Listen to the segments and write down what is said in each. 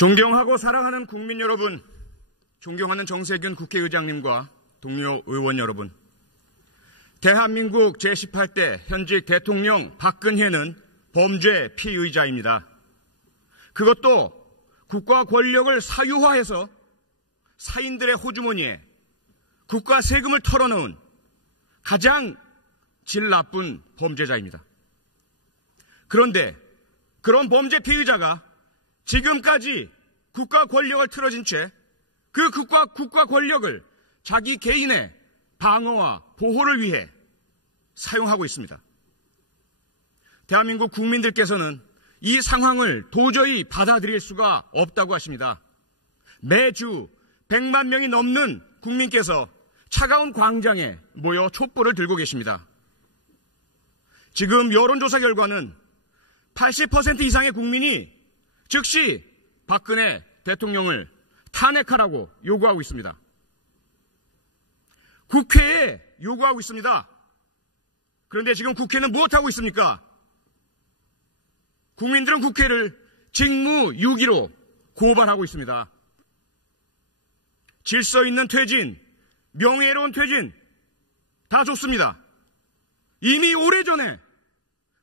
존경하고 사랑하는 국민 여러분, 존경하는 정세균 국회의장님과 동료 의원 여러분, 대한민국 제18대 현직 대통령 박근혜는 범죄 피의자입니다. 그것도 국가 권력을 사유화해서 사인들의 호주머니에 국가 세금을 털어넣은 가장 질 나쁜 범죄자입니다. 그런데 그런 범죄 피의자가 지금까지 국가 권력을 틀어진 채 그 국가 권력을 자기 개인의 방어와 보호를 위해 사용하고 있습니다. 대한민국 국민들께서는 이 상황을 도저히 받아들일 수가 없다고 하십니다. 매주 100만 명이 넘는 국민께서 차가운 광장에 모여 촛불을 들고 계십니다. 지금 여론조사 결과는 80% 이상의 국민이 즉시 박근혜 대통령을 탄핵하라고 요구하고 있습니다. 국회에 요구하고 있습니다. 그런데 지금 국회는 무엇하고 있습니까? 국민들은 국회를 직무유기로 고발하고 있습니다. 질서 있는 퇴진, 명예로운 퇴진 다 좋습니다. 이미 오래전에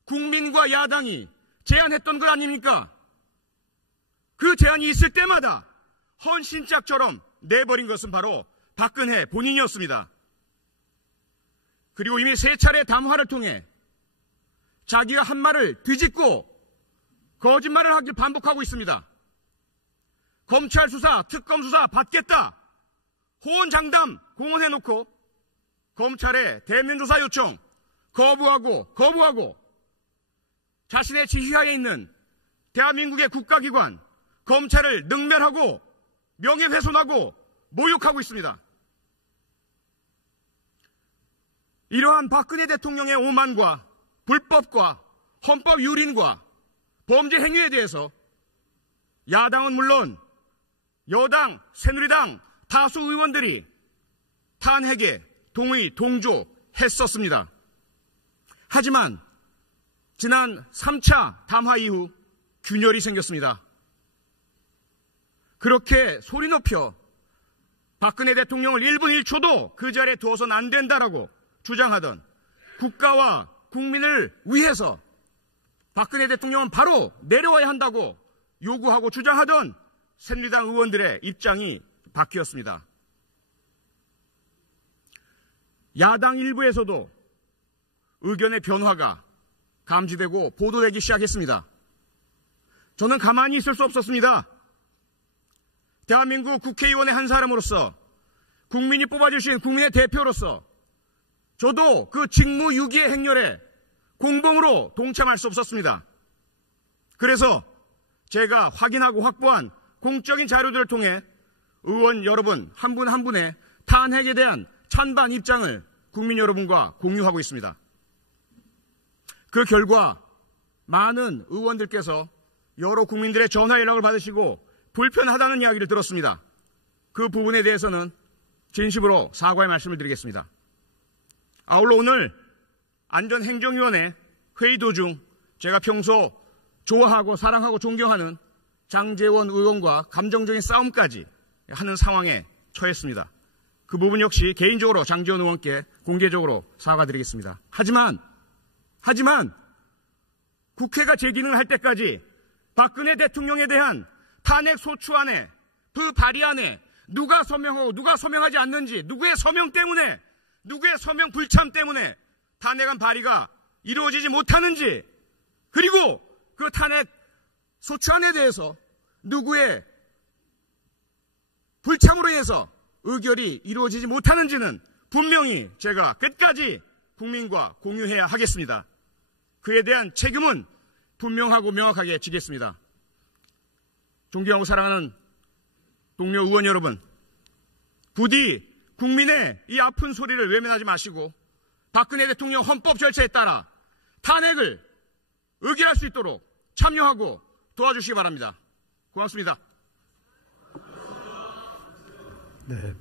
국민과 야당이 제안했던 것 아닙니까? 그 제안이 있을 때마다 헌신짝처럼 내버린 것은 바로 박근혜 본인이었습니다. 그리고 이미 3차례 담화를 통해 자기가 한 말을 뒤집고 거짓말을 하길 반복하고 있습니다. 검찰 수사, 특검 수사 받겠다. 호언장담 공언해놓고 검찰의 대면조사 요청 거부하고 자신의 지휘하에 있는 대한민국의 국가기관 검찰을 능멸하고 명예훼손하고 모욕하고 있습니다. 이러한 박근혜 대통령의 오만과 불법과 헌법 유린과 범죄 행위에 대해서 야당은 물론 여당, 새누리당 다수 의원들이 탄핵에 동의, 동조했었습니다. 하지만 지난 3차 담화 이후 균열이 생겼습니다. 그렇게 소리 높여 박근혜 대통령을 1분 1초도 그 자리에 두어서는 안 된다라고 주장하던 국가와 국민을 위해서 박근혜 대통령은 바로 내려와야 한다고 요구하고 주장하던 새누리당 의원들의 입장이 바뀌었습니다. 야당 일부에서도 의견의 변화가 감지되고 보도되기 시작했습니다. 저는 가만히 있을 수 없었습니다. 대한민국 국회의원의 한 사람으로서 국민이 뽑아주신 국민의 대표로서 저도 그 직무유기의 행렬에 공범으로 동참할 수 없었습니다. 그래서 제가 확인하고 확보한 공적인 자료들을 통해 의원 여러분 한 분 한 분의 탄핵에 대한 찬반 입장을 국민 여러분과 공유하고 있습니다. 그 결과 많은 의원들께서 여러 국민들의 전화 연락을 받으시고 불편하다는 이야기를 들었습니다. 그 부분에 대해서는 진심으로 사과의 말씀을 드리겠습니다. 아울러 오늘 안전행정위원회 회의 도중 제가 평소 좋아하고 사랑하고 존경하는 장제원 의원과 감정적인 싸움까지 하는 상황에 처했습니다. 그 부분 역시 개인적으로 장제원 의원께 공개적으로 사과드리겠습니다. 하지만 국회가 제 기능을 할 때까지 박근혜 대통령에 대한 탄핵 소추안에 그 발의안에 누가 서명하고 누가 서명하지 않는지 누구의 서명 때문에 누구의 서명 불참 때문에 탄핵안 발의가 이루어지지 못하는지 그리고 그 탄핵 소추안에 대해서 누구의 불참으로 인해서 의결이 이루어지지 못하는지는 분명히 제가 끝까지 국민과 공유해야 하겠습니다. 그에 대한 책임은 분명하고 명확하게 지겠습니다. 존경하고 사랑하는 동료 의원 여러분, 부디 국민의 이 아픈 소리를 외면하지 마시고 박근혜 대통령 헌법 절차에 따라 탄핵을 의결할 수 있도록 참여하고 도와주시기 바랍니다. 고맙습니다. 네.